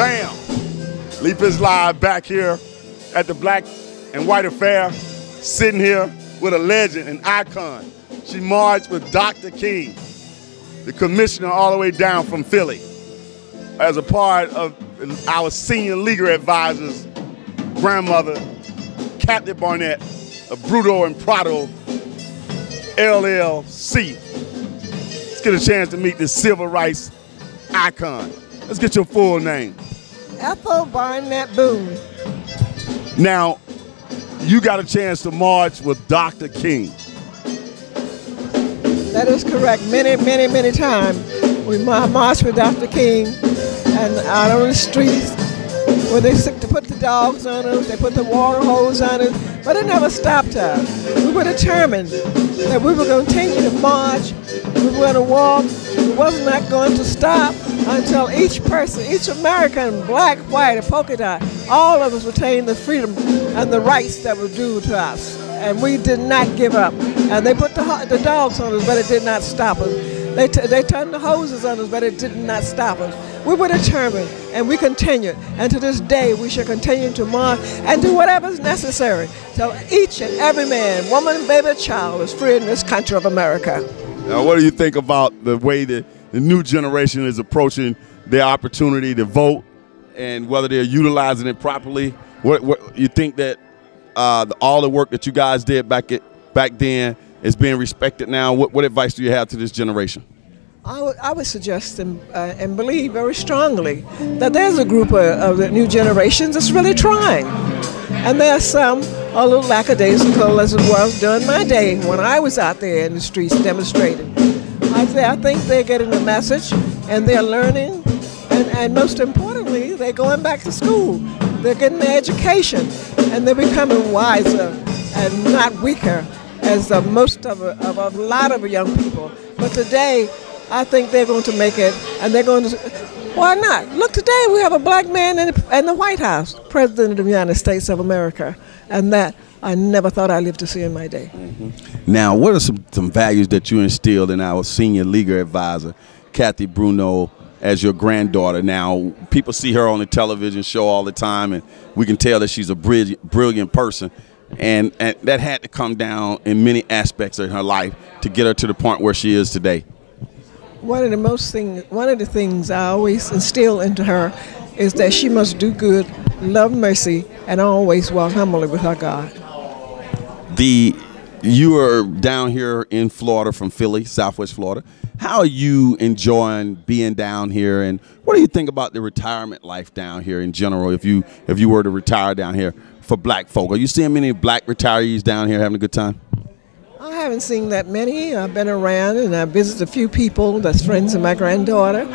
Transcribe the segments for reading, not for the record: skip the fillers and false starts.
Bam! Leap is live back here at the Black and White Affair, sitting here with a legend, an icon. She marched with Dr. King, the commissioner all the way down from Philly, as a part of our senior legal advisor's grandmother, Captain Barnett, of Bruto and Prado, LLC. Let's get a chance to meet this civil rights icon. Let's get your full name. Ethel Barnett Boone. Now, you got a chance to march with Dr. King. That is correct. Many times we marched with Dr. King and out on the streets where they put the dogs on us, they put the water hose on us, but it never stopped us. We were determined that we were going to continue to march, we were going to walk, we was not going to stop until each person, each American, black, white, or polka dot, all of us retained the freedom and the rights that were due to us. And we did not give up. And they put the dogs on us, but it did not stop us. They turned the hoses on us, but it did not stop us. We were determined, and we continued. And to this day, we shall continue to march and do whatever is necessary till each and every man, woman, baby, child is free in this country of America. Now, what do you think about the way that the new generation is approaching their opportunity to vote and whether they're utilizing it properly? What you think that all the work that you guys did back then is being respected now? What advice do you have to this generation? I would suggest and believe very strongly that there's a group of the new generations that's really trying. And there are some a little lackadaisical as it was during my day when I was out there in the streets demonstrating. I think they're getting the message and they're learning, and most importantly, they're going back to school. They're getting their education and they're becoming wiser and not weaker as most of a lot of young people. But today, I think they're going to make it, and they're going to, why not? Look, today we have a black man in the White House, President of the United States of America, and that I never thought I'd live to see in my day. Mm-hmm. Now, what are some values that you instilled in our senior legal advisor, Kathy Bruno, as your granddaughter? Now, people see her on the television show all the time, and we can tell that she's a brilliant person, and that had to come down in many aspects of her life to get her to the point where she is today. One of the things I always instill into her is that she must do good, love mercy, and always walk humbly with her God. You are down here in Florida from Philly, Southwest Florida. How are you enjoying being down here, and what do you think about the retirement life down here in general if you were to retire down here for black folk? Are you seeing many black retirees down here having a good time? I haven't seen that many. I've been around and I visited a few people that's friends of my granddaughter,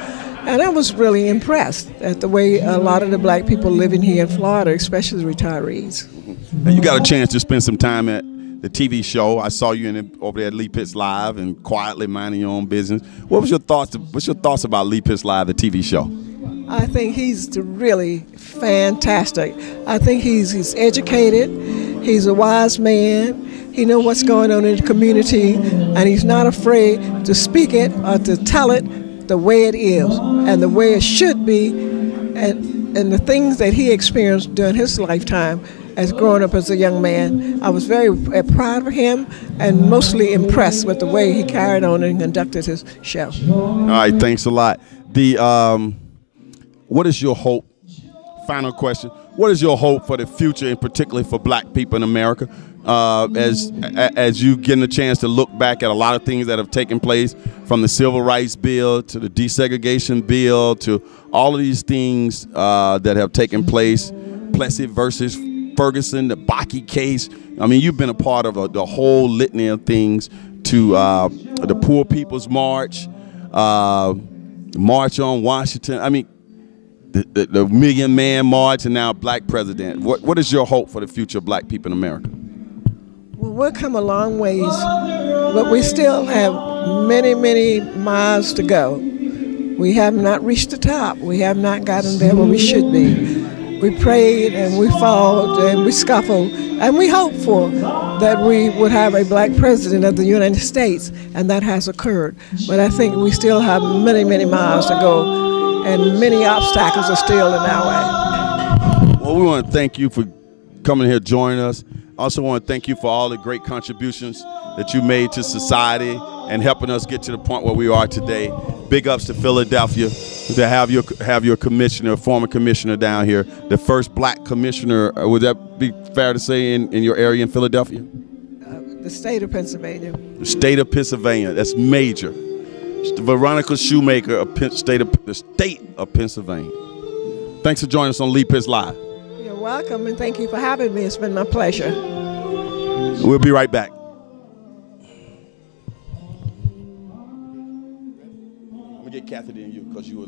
and I was really impressed at the way a lot of the black people living here in Florida, especially the retirees. Now, you got a chance to spend some time at the TV show. I saw you over there at Lee Pitts Live and quietly minding your own business. What's your thoughts about Lee Pitts Live, the TV show? I think he's really fantastic. I think he's educated. He's a wise man. He knows what's going on in the community, and he's not afraid to speak it or to tell it the way it is and the way it should be, and the things that he experienced during his lifetime as growing up as a young man. I was very proud of him and mostly impressed with the way he carried on and conducted his show. All right, thanks a lot. What is your hope? Final question. What is your hope for the future, and particularly for black people in America, as you getting a chance to look back at a lot of things that have taken place, from the Civil Rights Bill to the desegregation bill to all of these things that have taken place, Plessy versus Ferguson, the Bakke case? I mean, you've been a part of the whole litany of things, to the Poor People's March, March on Washington. I mean, the Million Man March, and now Black President. What is your hope for the future of black people in America? Well, we've come a long ways, but we still have many miles to go. We have not reached the top. We have not gotten there where we should be. We prayed and we fought and we scuffled and we hoped for that we would have a black president of the United States, and that has occurred. But I think we still have many miles to go and many obstacles are still in our way. Well, we want to thank you for coming here, joining us. I also want to thank you for all the great contributions that you made to society and helping us get to the point where we are today. Big ups to Philadelphia to have your commissioner, former commissioner down here, the first black commissioner. Would that be fair to say in your area in Philadelphia? The state of Pennsylvania. The state of Pennsylvania. That's major. Veronica Shoemaker, the state of Pennsylvania. Thanks for joining us on Leap Is Live. You're welcome, and thank you for having me. It's been my pleasure. We'll be right back. I'm gonna get Kathy to you because you were